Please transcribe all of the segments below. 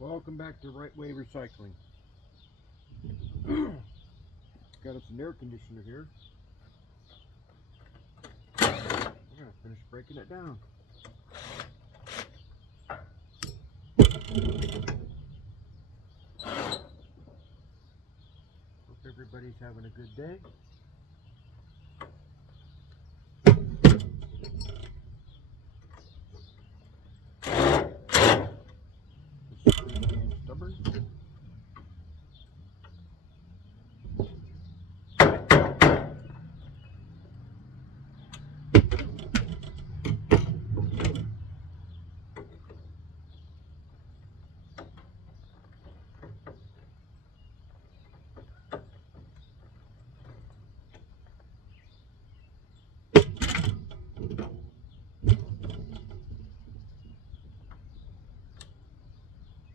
Welcome back to Right Way Recycling. Got us an air conditioner here. We're gonna finish breaking it down. Hope everybody's having a good day. Stubborn. I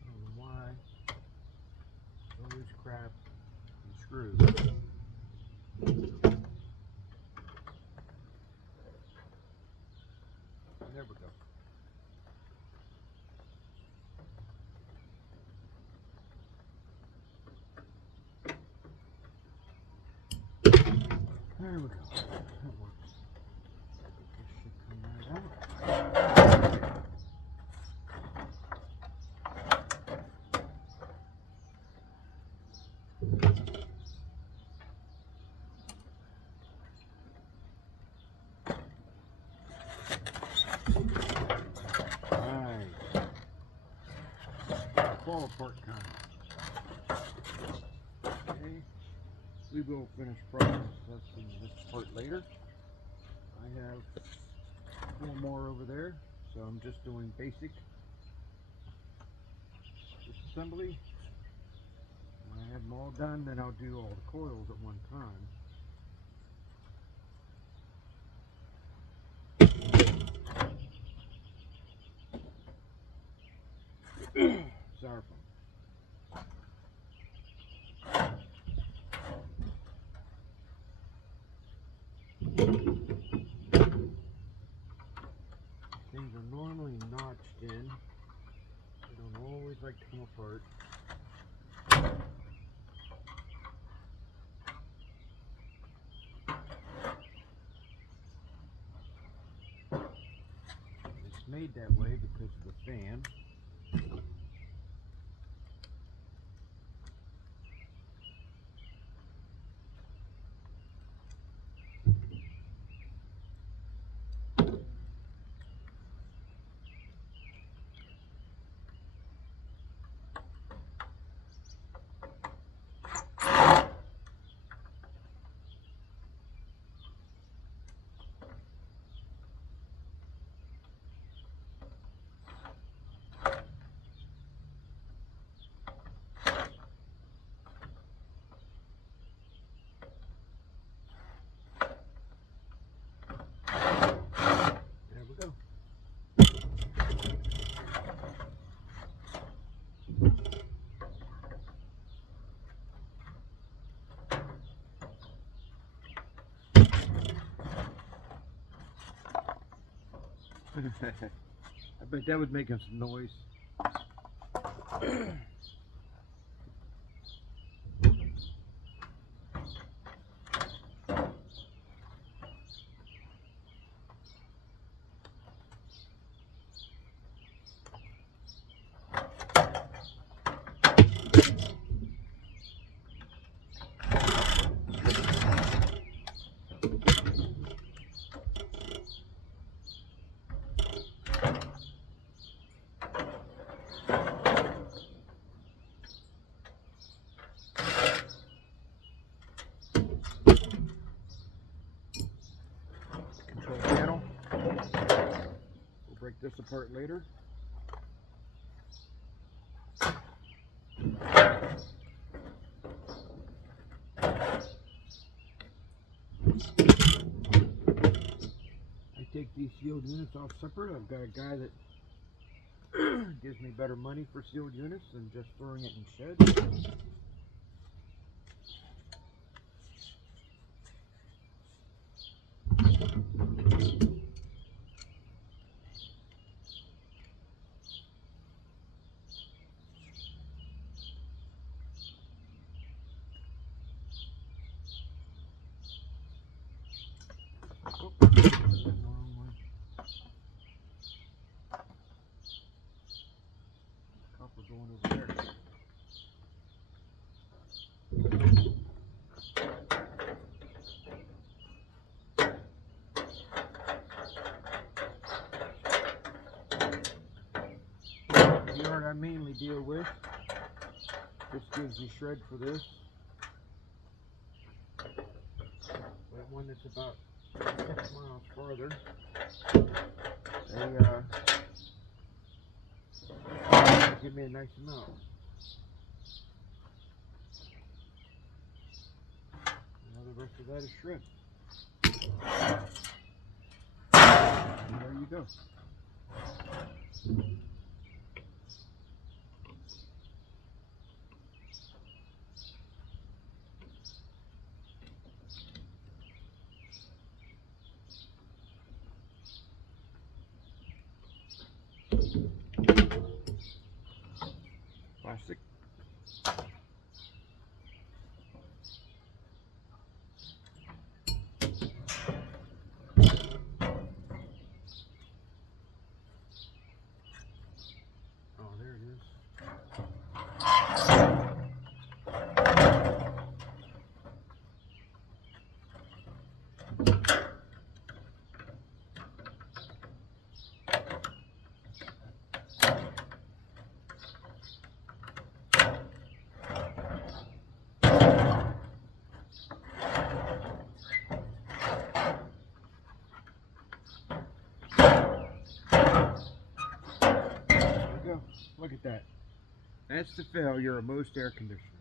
don't know why. Always crap and screws. There we go. There we go. That works. This should come right out. Alright. Fall apart kind. Okay. We will finish processing this part later. I have 4 more over there, so I'm just doing basic disassembly. When I have them all done, then I'll do all the coils at one time. Styrofoam. Things are normally notched in. They don't always like to come apart. It's made that way because of the fan. There we go. I bet that would make some noise. Control panel. We'll break this apart later. I take these sealed units off separate. I've got a guy that gives me better money for sealed units than just throwing it in sheds. part I mainly deal with. This gives you shred for this. But one that's about 6 miles farther, they give me a nice amount. Now the rest of that is shred. And there you go. Plastic. Oh, there it is. Go. Look at that. That's the failure of most air conditioners.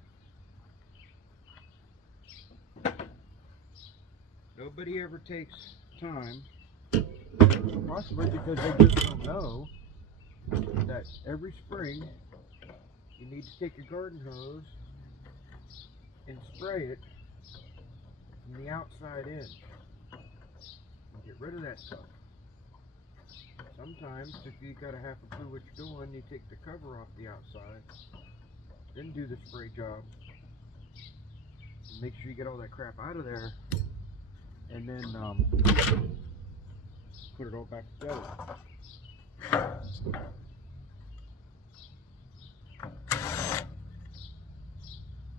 Nobody ever takes time, possibly because they just don't know, that every spring you need to take a garden hose and spray it from the outside in and get rid of that stuff. Sometimes, if you got a half a clue what you're doing, you take the cover off the outside, then do the spray job. Make sure you get all that crap out of there, and then put it all back together.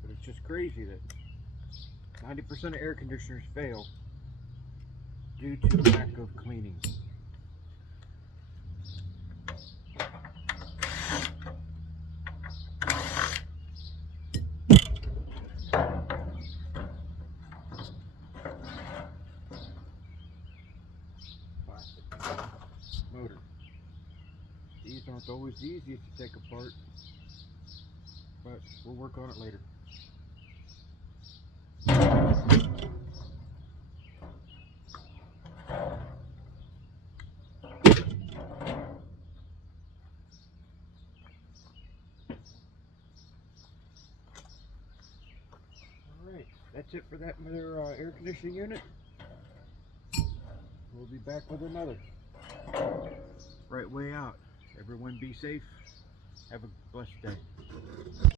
But it's just crazy that 90% of air conditioners fail due to lack of cleaning. Motor. These aren't always the easiest to take apart, but we'll work on it later. Alright, that's it for that air conditioning unit. We'll be back with another. Right way out. Everyone be safe. Have a blessed day.